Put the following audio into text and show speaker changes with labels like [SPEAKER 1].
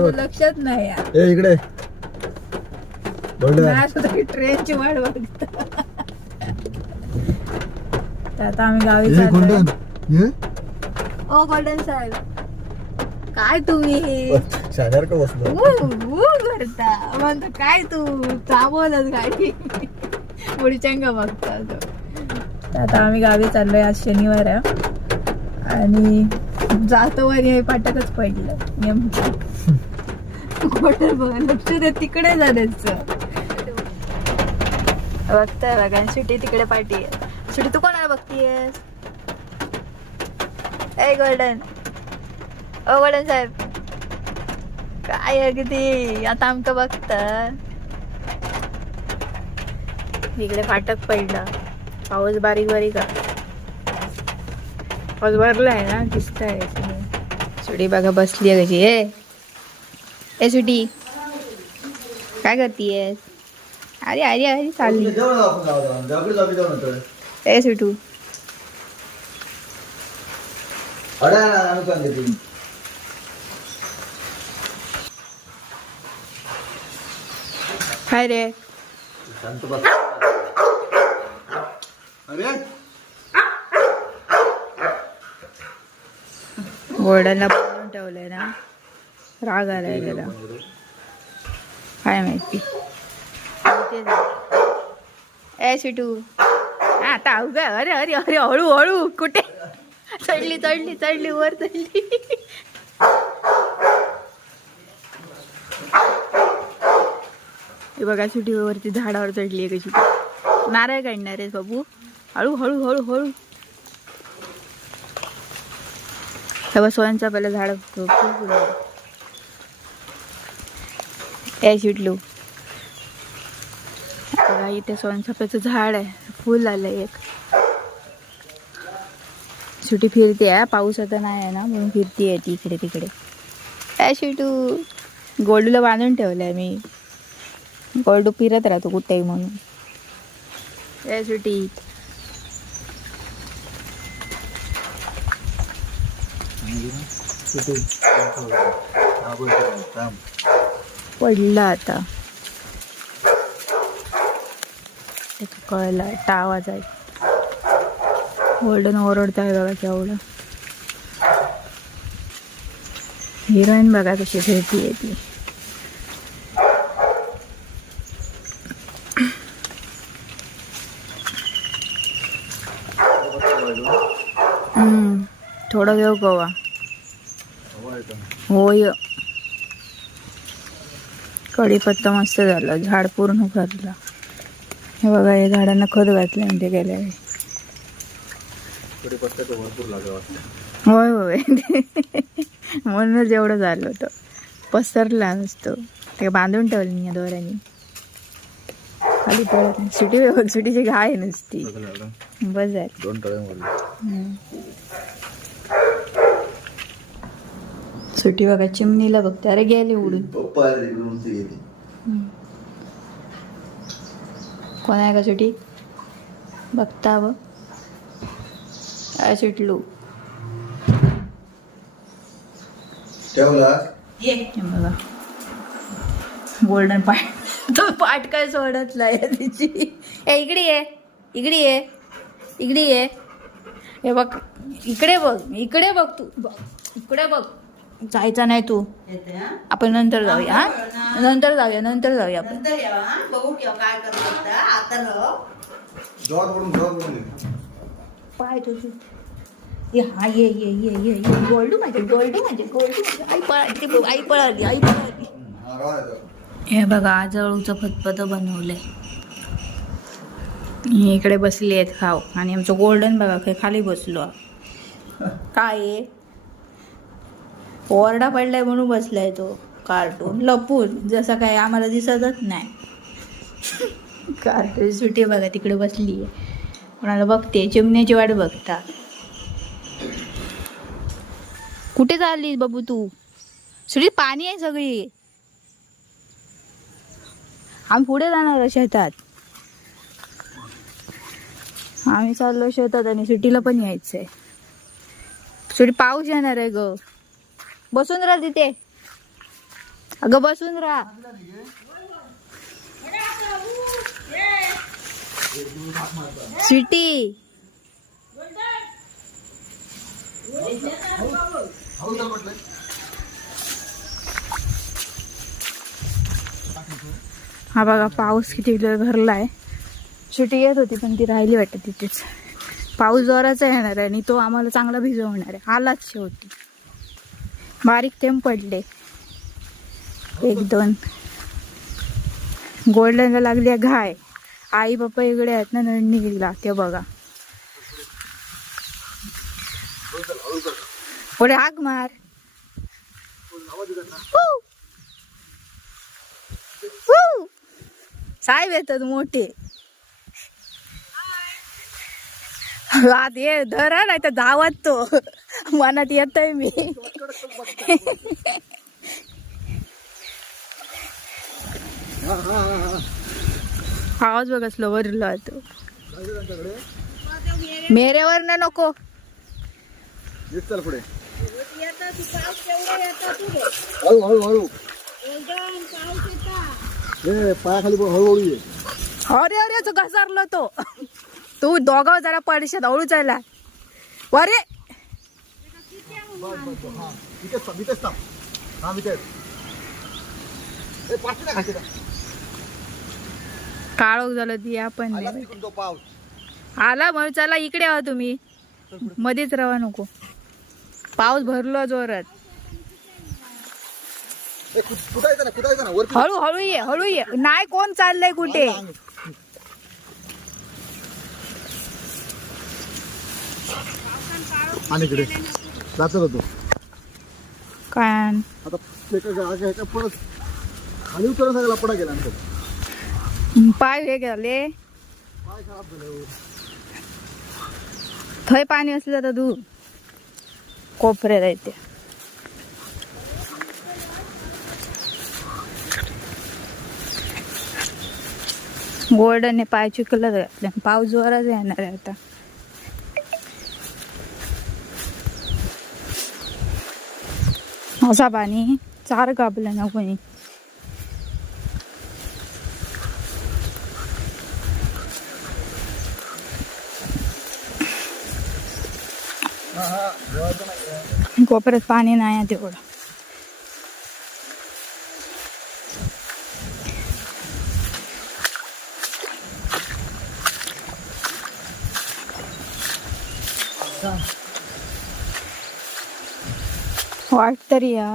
[SPEAKER 1] बघ.
[SPEAKER 2] लक्षात नाही यार.
[SPEAKER 1] ए इकडे. बोल
[SPEAKER 2] नाही सुद्धा ही ट्रेनची वाट बघत तर आता आम्ही गावी
[SPEAKER 1] ए
[SPEAKER 2] चाललोय.
[SPEAKER 1] गोल्डन. ये.
[SPEAKER 2] ओ गोल्डन साहेब. काय तुम्ही?
[SPEAKER 1] शाळेवर का बसलो?
[SPEAKER 2] ऊ, ऊ करता. म्हणतो काय तू? थांबवलंच गाडी. पुढच्या बघता तो. तर आता आम्ही गावी चाललोय आज शनिवार आहे. आणि जातो हे पाटकच पडलं. नेमकं कुठं बघ लक्ष दे तिकडे जाण्याच बघताय बघा आणि सुटी तिकडे पाठी आहे. सुटी तू कोणाला बघतीयस? ए गोल्डन ओ गोल्डन साहेब. काय अगदी आता आमक बघत इकडे फाटक पडलं. पाऊस बारीक बारीक आहे. पाऊस भरलाय ना दिसताय सुटी बघा बसली आहे कशी. ए ए सुटी काय करतीयस? अरे अरे अरे चालली. ए सुटू. काय रे. वडाला बनवून ठेवलंय ना. राग आलाय त्याला. काय माहिती. इथे ए सिटू आता अवघ अरे अरे अरे हळू हळू. कुठे? चढली चढली चढली वर चढली. बघा सुटी वरती झाडावर चढली आहे कशी. नारळ काढणार आहे बाबू. हळू हळू हळू हळू. तेव्हा सोयांचा पहिलं झाड खूप ए शिटलू बघा इथे सोनचाफ्याचं झाड आहे. फुल आलं एक. सुटी फिरते आहे पाऊस आता नाही आहे ना म्हणून फिरती आहे ती इकडे तिकडे. ए शिटू गोल्डूला बांधून ठेवलंय मी. गोल्डू फिरत राहतो कुठेही म्हणून. ए सुटी पडला आता. कळला कळलं टावाच आहे. गोल्डन ओरडत आहे बघा केवढं. हिरोईन बघा कशी भेटी आहे ती. थोडं घेऊ गोवा होय. कढीपत्ता मस्त झाला. झाड पूर्ण भरला हे बघा या झाडांना खत घातलं म्हणजे गेल्या. होय होय. म्हणूनच एवढं झालं होतं. पसरला नसतो. ते बांधून ठेवलं मी या दोऱ्याने. खाली पडत नाही. सुटी सुटीची घाय नसती. बस आहे
[SPEAKER 1] दोन टळे
[SPEAKER 2] सुटी बघा चिमणीला बघते. अरे गेले उडून.
[SPEAKER 1] पप्पा उंची गेली.
[SPEAKER 2] कोण आहे का सुटी बघता व. काय सुटलो.
[SPEAKER 1] ठेवला?
[SPEAKER 2] बघा. गोल्डन पाट तो पाट काय सोडत नाही तिची. ए इकडे ये. इकडे ये. इकडे ये. हे बघ इकडे बघ. इकडे बघ तू. बघ. इकडे बघ. जायचा नाही तू. आपण नंतर जाऊया हा? नंतर जाऊया नंतर जाऊया आपण.
[SPEAKER 3] हा.
[SPEAKER 2] पाय तुझी. ये हा ये ये ये ये ये. गोल्डू माझे गोल्डू माझे गोल्डू आई पळाली आई पळाली आई पळाली. हे बघा आजळूचं फतफत बनवलंय. इकडे बसले आहेत खाव आणि आमचं गोल्डन बघा खाली बसलो. काय आहे? ओरडा पडलाय म्हणून बसलाय तो कार्टून लपून जसं काय आम्हाला दिसतच नाही. कार्टून सुटी बघा तिकडे बसली आहे कोणाला बघते? चिमण्याची वाट बघता. कुठे चालली बाबू तू? सुटी पाणी आहे सगळी. आम्ही पुढे जाणार शेतात. आम्ही चाललो शेतात आणि सुटीला पण यायचंय. सुटी पाऊस येणार आहे ग. बसून राहा तिथे. अगं बसून राहा. सिटी. हा बघा पाऊस किती भरलाय. शिटी येत होती पण ती राहिली वाटत तिथेच. पाऊस जोराचा येणार आहे आणि तो आम्हाला चांगला भिजवणार आहे. आलाच शेवटी. बारीक थेंब पडले. एक दोन. गोल्डनला लागली आहे घाय. आई बाप्पा इकडे आहेत ना नळणी गेला ते बघा. पुढे हाक मार. साहेब येतात मोठे. आत ये धरा नाही तर धावत तो. मनात येतोय मी. आवाज बघा स्लोवरला तो. मेरेवर ना नको.
[SPEAKER 1] येत पुढे. हळू हळू हळू. पायाखाली हळूहळू
[SPEAKER 2] अरे अरे तो घसरलो तो. तू दोघाव जरा पडशात हळू अरे
[SPEAKER 1] खायची का?
[SPEAKER 2] काळोख झालं ती आपण आला म्हणून चला इकडे आहा तुम्ही. मध्येच राहा नको. पाऊस भरलो जोरात.
[SPEAKER 1] ए कुठ- कुठायचं ना कुठायचं ना वरती
[SPEAKER 2] हळू हळू ये हळू ये. नाही कोण चाललंय कुठे?
[SPEAKER 1] आणि इकडे. होतो
[SPEAKER 2] काय?
[SPEAKER 1] आता ते काय- परत खाली उतरून सगळा पडा गेला आमचा
[SPEAKER 2] पाय हे गेले.
[SPEAKER 1] पाय खराब झाले
[SPEAKER 2] थंय पाणी असलं तर दूर. कोपऱ्यात आहे ते. गोल्डन पाय चिकलत घातले पाऊस जोराच येणार आहे आता. असा पाणी चार कापलं ना कोणी कोपऱ्यात पाणी नाही आहे तेवढं. वाट तरी या